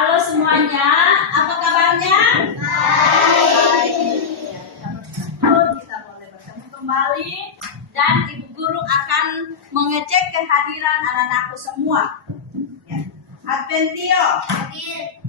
Halo semuanya, apa kabarnya? Baik. Kita boleh bertemu kembali dan Ibu Guru akan mengecek kehadiran anak-anakku semua. Ya. Adventio, Hadir.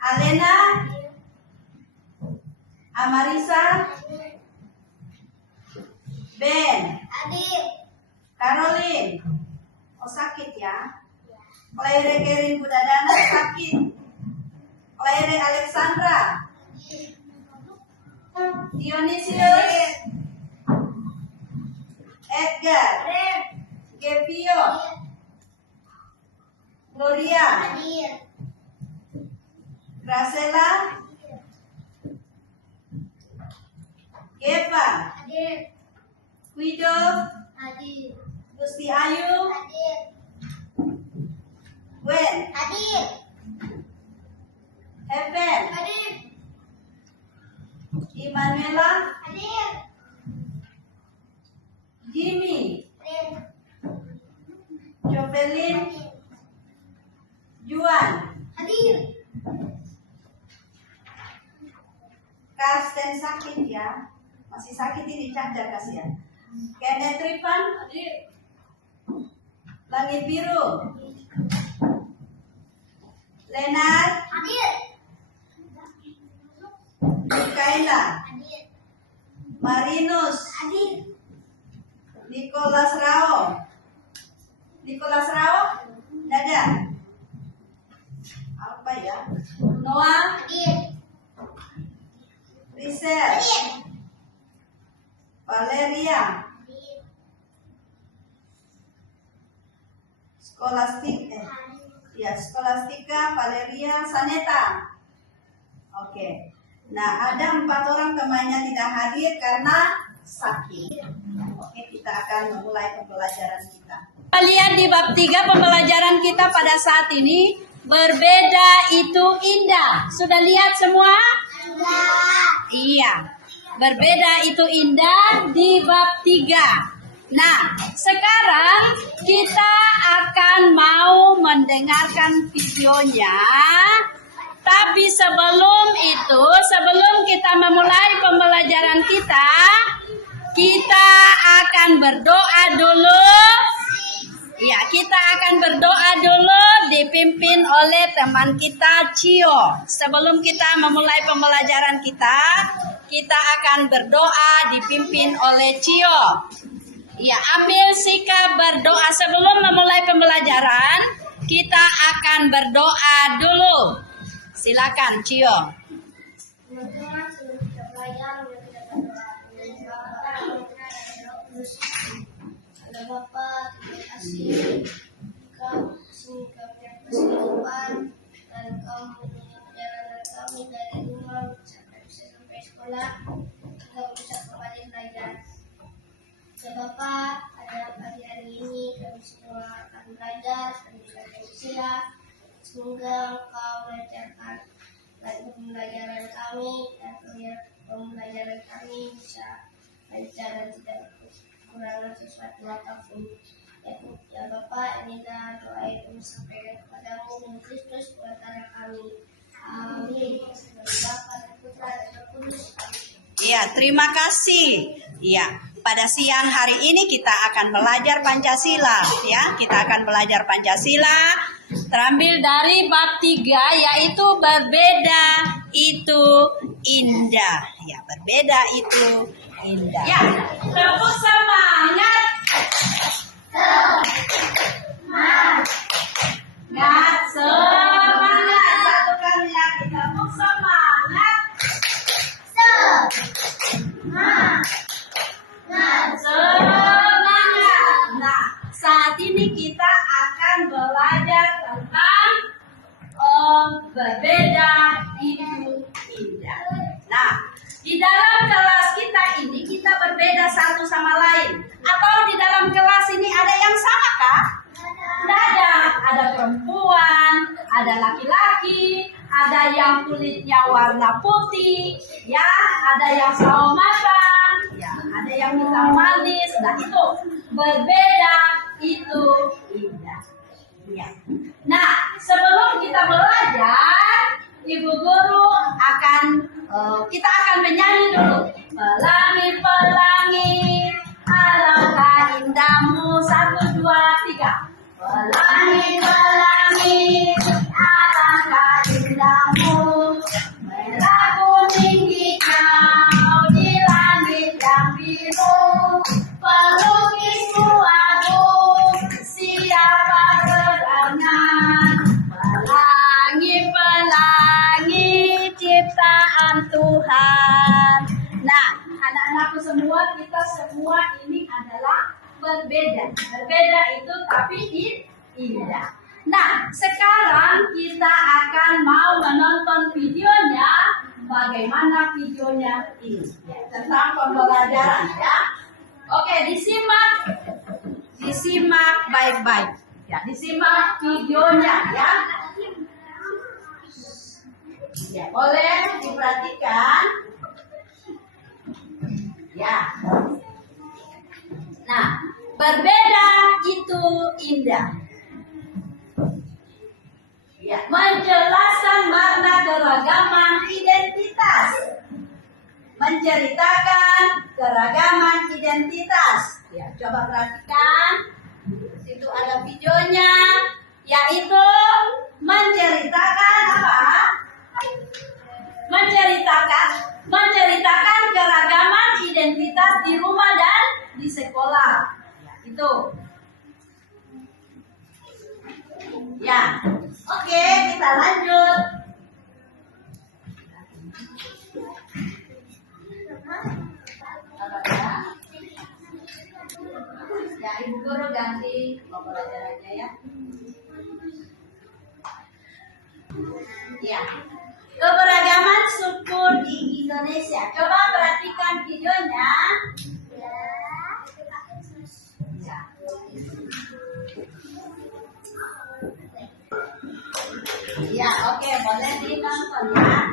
Alena, Amarisa, Hadir. Ben, Hadir. Caroline. Oh sakit ya? Claire Kerin Budadana sakit. Claire Alexandra. Dionysius. Edgar. Hadir. Gevio. Gloria. Hadir. Gracela. Geva. Hadir. Guido. Hadir. Gusti Ayu. Hadir. Gwen. Hadir. Heaven. Hadir. Immanuela. Hadir. Jimmy. Hadir. Jovelyn. Juan. Hadir. Karsten sakit ya. Masih sakit ini cadar kasihan. Kenneth Rifan. Hadir. Langit Biru. Leonard. Hadir. Mikaela. Hadir. Marinus. Hadir. Nicholas Rao. Nicholas Rao. Dada. Apa ya? Noah. Hadir. Risel. Hadir. Valeria. Hadir. Skolastika, Valeria, Saneta. Oke. Nah, ada 4 orang temannya tidak hadir karena sakit. Oke, kita akan memulai pembelajaran kita. Kita lihat di bab 3 pembelajaran kita pada saat ini. Berbeda itu indah. Sudah lihat semua? Iya. Berbeda itu indah di bab 3. Nah, sekarang kita akan mau mendengarkan videonya. Tapi sebelum itu, sebelum kita memulai pembelajaran kita, kita akan berdoa dulu. Ya, kita akan berdoa dulu dipimpin oleh teman kita Cio. Sebelum kita memulai pembelajaran kita akan berdoa dipimpin oleh Cio. Ya, ambil sikap berdoa sebelum memulai pembelajaran. Kita akan berdoa dulu. Silakan, Cio. Teman-teman, sebelum kita belajar, mari kita berdoa. Halo Bapa, terima kasih Kau sehingga tiap kehidupan dan Kau menunjukkan perjalanan kami dari rumah sampai sekolah, kita bisa kembali belajar. Ya Bapak, pada pagi hari ini kami semua akan belajar, kami belajar silat. Semoga Engkau melancarkan pembelajaran kami dan pembelajaran kami bisa lancar dan tidak kekurangan sesuatu apapun. Ya Bapak, inilah doa yang kami sampaikan kepadamu dan Kristus Tuhan kami. Amin. Bapa dan Putra dan Roh Kudus. Amin. Ya, terima kasih. Ya, pada siang hari ini kita akan belajar Pancasila. Ya, kita akan belajar Pancasila. Terambil dari bab 3, yaitu berbeda itu indah. Ya, berbeda itu indah. Ya, tepuk semangat. Semangat, semangat. Satu kali lagi, tepuk semangat. Semangat. Nah, saat ini kita akan belajar tentang berbeda itu indah. Nah, di dalam kelas kita ini kita berbeda satu sama lain. Atau di dalam kelas ini ada yang sama kah? Tidak ada. Ada perempuan, ada laki-laki, ada yang kulitnya warna putih, ya, ada yang sawo matang, ya, ada yang hitam manis. Nah, itu berbeda itu indah. Ya. Nah, sebelum kita belajar, Ibu Guru kita akan menyanyi dulu. Pelangi-pelangi, alangkah indahmu. 1, 2, 3. Pelangi-pelangi, alangkah indahmu. Merah kuning hijau di langit yang biru. Pelukismu agung, siapa gerangan. Pelangi-pelangi, ciptaan Tuhan. Nah, anak-anakku semua, kita semua ini adalah berbeda. Berbeda itu tapi indah. Nah, sekarang kita akan mau menonton videonya. Bagaimana videonya ini? Ya, tentang pembelajaran ya. Oke, disimak baik-baik. Ya, disimak videonya ya. Ya, boleh diperhatikan. Ya. Nah, berbeda itu indah. Ya, menjelaskan makna keragaman identitas. Menceritakan keragaman identitas. Ya, coba perhatikan. Situ ada videonya, yaitu menceritakan apa? Menceritakan keragaman identitas di rumah dan di sekolah. Ya, itu. Ya, oke, kita lanjut. Ya, Ibu Guru ganti pembelajarannya ya. Ya, keberagaman suku di Indonesia. Coba perhatikan videonya. Ya. Ya, oke, boleh ditonton ya.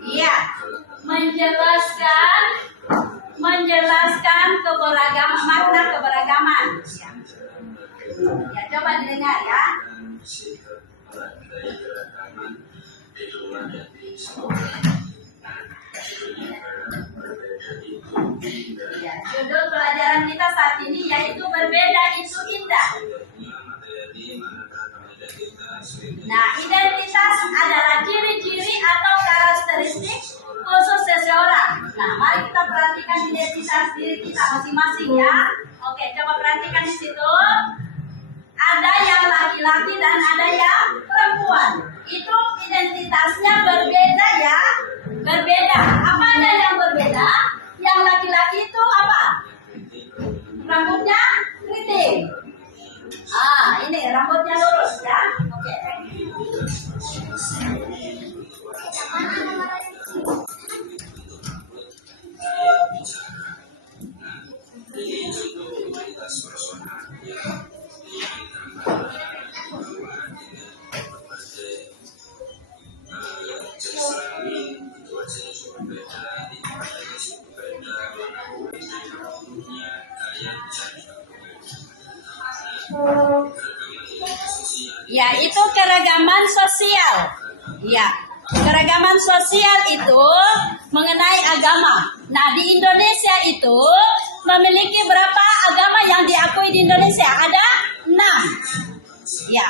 Iya, menjelaskan keberagaman, makna keberagaman. Ya, coba didengar ya. Ya, judul pelajaran kita saat ini yaitu berbeda itu indah. Nah, identitas adalah ciri-ciri atau karakteristik khusus seseorang. Nah, mari kita perhatikan identitas diri kita masing-masing ya. Oke, coba perhatikan di situ. Ada yang laki-laki dan ada yang perempuan. Itu identitasnya berbeda ya. Berbeda. Apanya yang berbeda? Yang laki-laki itu apa? Rambutnya keriting. Ini rambutnya lurus ya. Oke. Ya, itu keragaman sosial. Ya, keragaman sosial itu mengenai agama. Nah, di Indonesia itu memiliki berapa agama yang diakui di Indonesia? Ada 6. Ya,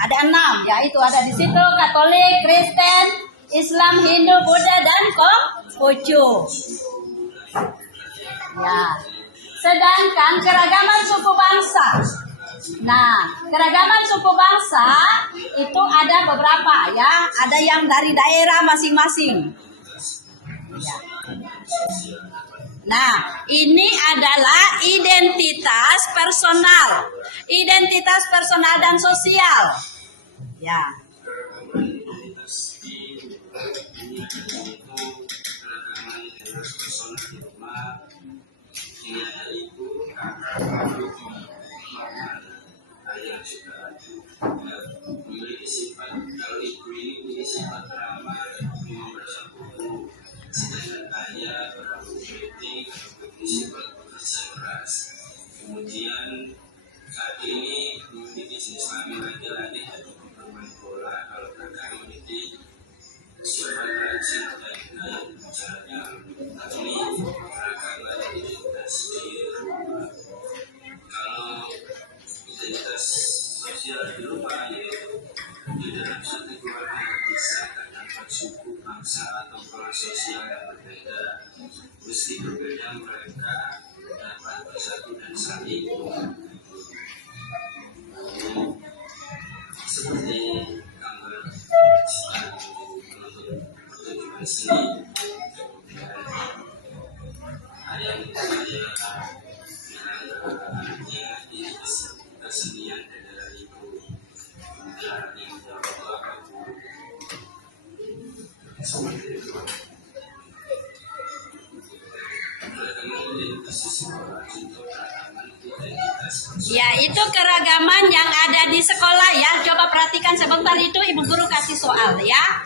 ada 6. Ya, itu ada di situ Katolik, Kristen, Islam, Hindu, Buddha, dan Konghucu. Ya. Sedangkan keragaman suku bangsa. Nah, keragaman suku bangsa itu ada beberapa ya. Ada yang dari daerah masing-masing. Ya. Nah, ini adalah identitas personal. Identitas personal dan sosial. Ya. Memiliki sifat, kalau ibu ini punya sifat ramah, memang bersyukur, sedangkan ayah berambut saling seperti gambar menonton pertunjukan seni. Yang saya menanggapnya di kesenian adalah itu yang seperti itu. Ya, itu keragaman yang ada di sekolah ya. Coba perhatikan sebentar, itu Ibu Guru kasih soal ya.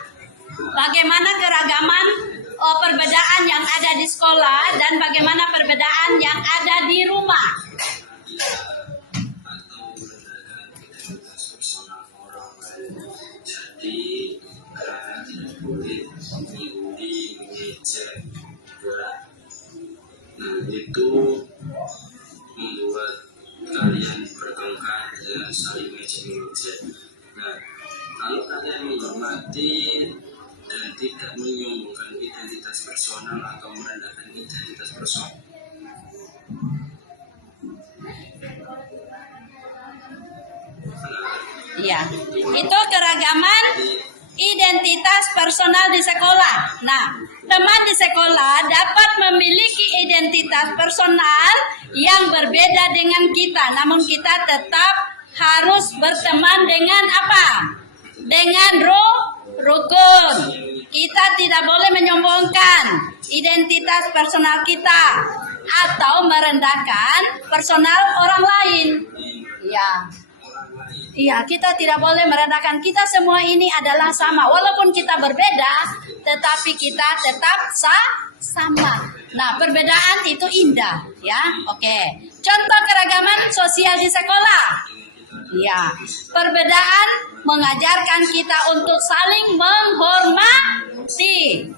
Bagaimana keragaman perbedaan yang ada di sekolah dan bagaimana perbedaan yang ada di rumah. Jadi karena tidak boleh mengikuti mengejek. Nah, itu membuat kalian bertengkar dan saling mengejek. Nah, kalau kalian menghormati dan tidak menyombongkan identitas personal atau merendahkan identitas personal, Iya, itu keragaman identitas personal di sekolah. Nah, teman di sekolah dapat memiliki identitas personal yang berbeda dengan kita, namun kita tetap harus berteman dengan apa? Dengan rukun. Kita tidak boleh menyombongkan identitas personal kita atau merendahkan personal orang lain. Ya. Iya, kita tidak boleh merendahkan. Kita semua ini adalah sama. Walaupun kita berbeda, tetapi kita tetap sama. Nah, perbedaan itu indah, ya. Oke. Contoh keragaman sosial di sekolah. Ya, perbedaan mengajarkan kita untuk saling menghormati,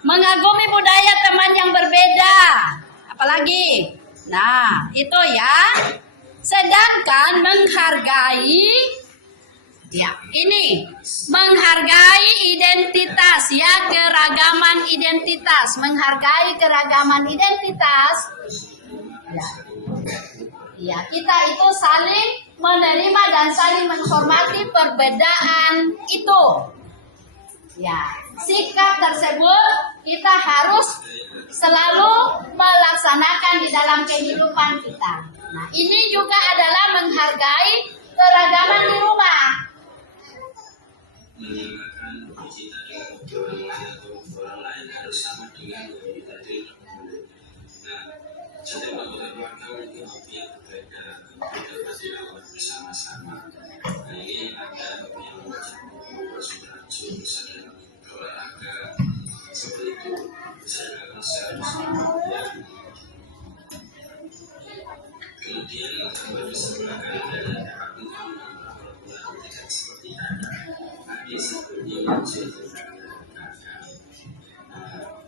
mengagumi budaya teman yang berbeda. Apalagi, nah itu ya. Sedangkan menghargai, ya ini menghargai identitas, ya keragaman identitas, menghargai keragaman identitas. Ya, kita itu saling menerima dan saling menghormati perbedaan itu. Ya, sikap tersebut kita harus selalu melaksanakan di dalam kehidupan kita. Nah, ini juga adalah menghargai keragaman di rumah. menyenangkan kita dengan orang lain atau orang lain harus sama dengan kita dengan. Nah, setiap anggota keluarga memiliki hobi yang berbeda pasti dilakukan bersama-sama. Nah, ini ada hobi yang bersurat-surat, misalnya olahraga seperti itu, saya akan secara kemudian bersebelahan dan ada untuk tidak seperti tadi seperti mencuri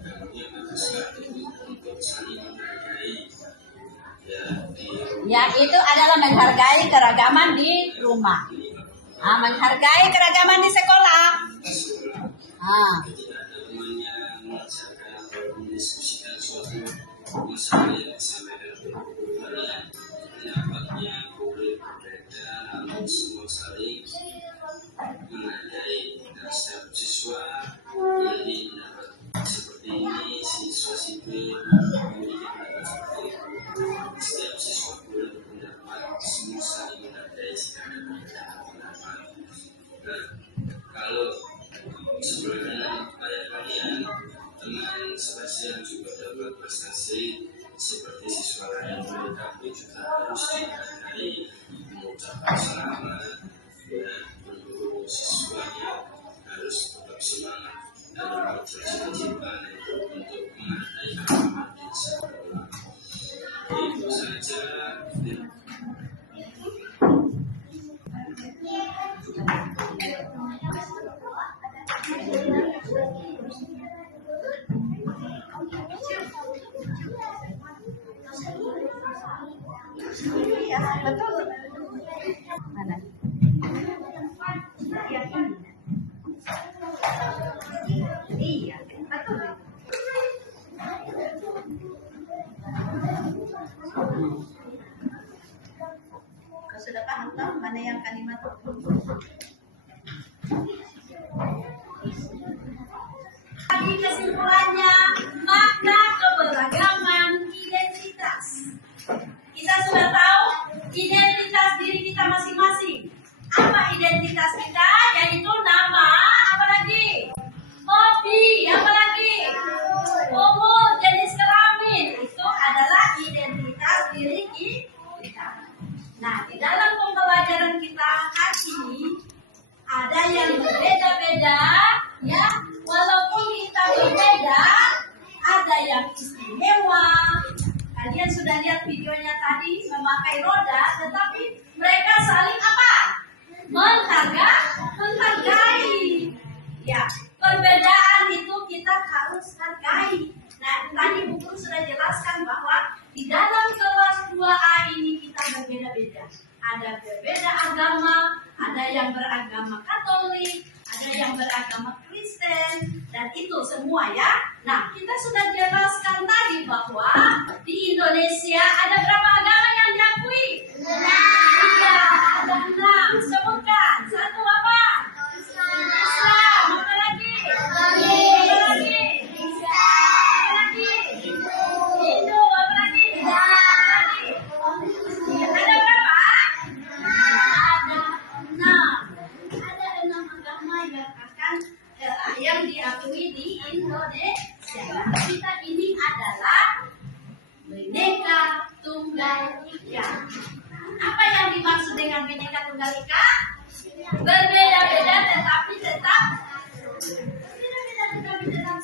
kemudian bagus sekali untuk saling menghargai Ya, itu adalah menghargai keragaman di rumah. Nah, menghargai keragaman di sekolah. Nah, tidak ada temannya mengajarkan atau mendiskusikan suatu masalah yang sama dengan kalian. Pendapatnya boleh berbeda, namun semua saling menghargai. Dan setiap siswa memiliki pendapat seperti ini, siswa sipil memiliki pendapat seperti itu. Setiap siswa boleh berpendapat, semua saling menghargai jika ada perbedaan pendapat. Nah, kalau sebelumnya kayak kalian, teman spesial juga dapat prestasi seperti siswa lain, tapi juga harus dihargai, mengucapkan selamat dan mendukung siswanya harus tetap semangat dalam kewajiban untuk menghargai agama di sekolah. Itu saja. iya, betul. Mana? Iya, betul. atau mana yang kalimat tadi kesimpulannya, makna keberagaman identitas. Kita sudah tahu identitas diri kita masing-masing. Apa identitas kita? Yaitu nama, apalagi hobi, apalagi umur, jenis kelamin. Itu adalah identitas diri kita. Nah, di dalam pembelajaran kita hari ini ada yang berbeda-beda, ya. Walaupun kita berbeda, ada yang istimewa. Kalian sudah lihat videonya tadi memakai roda, tetapi mereka saling apa? Menghargai. Ya, perbedaan itu kita harus hargai. Nah, tadi Bu Guru sudah jelaskan bahwa di dalam kelas 2A ini kita berbeda-beda. Ada berbeda agama, ada yang beragama Katolik, ada yang beragama Kristen, dan itu semua ya. Nah, kita sudah jelaskan tadi bahwa di Indonesia ada berapa agama yang diakui? 6. Iya, ada 6. Sebutkan. Satu apa? Islam. Apa lagi? Apa lagi? Hindu. Apa lagi? Ada berapa? Ada 6. Ada 6 agama yang diakui di Indonesia. Kita ini adalah Bhinneka Tunggal Ika. Apa yang dimaksud dengan Bhinneka Tunggal Ika? Berbeda-beda tetapi tetap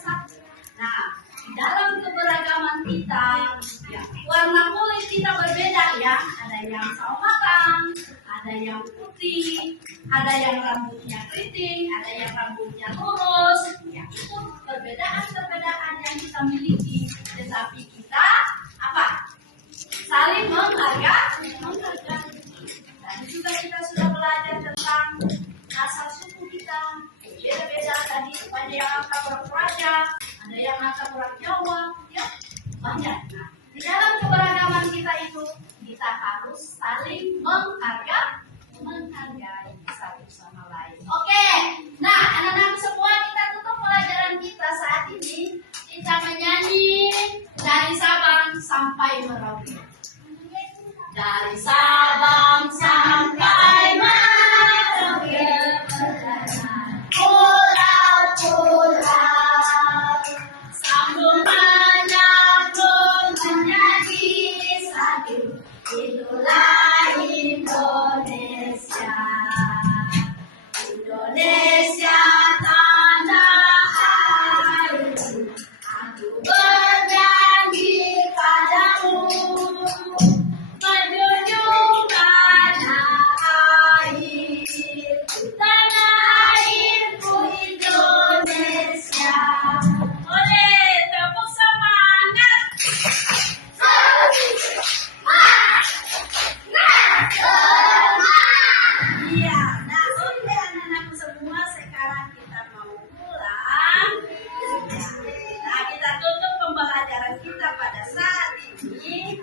satu. Nah, di dalam keberagaman kita, ya, warna kulit kita berbeda ya. Ada yang sawo matang, ada yang putih, ada yang rambutnya keriting, ada yang rambutnya lurus. Ya, itu perbedaan-perbedaan yang kita miliki, tetapi kita apa? Saling menghargai. Dan juga kita sudah belajar tentang asal suku kita. Beda-beda tadi, ada yang angkat orang Raja, ada yang angkat orang Jawa, ya banyak. Nah, di dalam keberagaman kita itu kita harus saling menghargai satu sama lain. Oke, nah anak-anak semua kita tutup pelajaran kita saat ini. Kita menyanyi dari Sabang sampai Merauke. Dari Sabang sampai Merauke, pulau-pulau sambung menyambung menjadi satu. Itulah Indonesia. Indonesia tanah airku, aku berjanji padamu, menjunjung tanah airku, tanah airku Indonesia. Oleh, tepuk semangat. Iya, nah oke anak-anakku semua, sekarang kita mau pulang. Nah, kita tutup pembelajaran kita pada saat ini.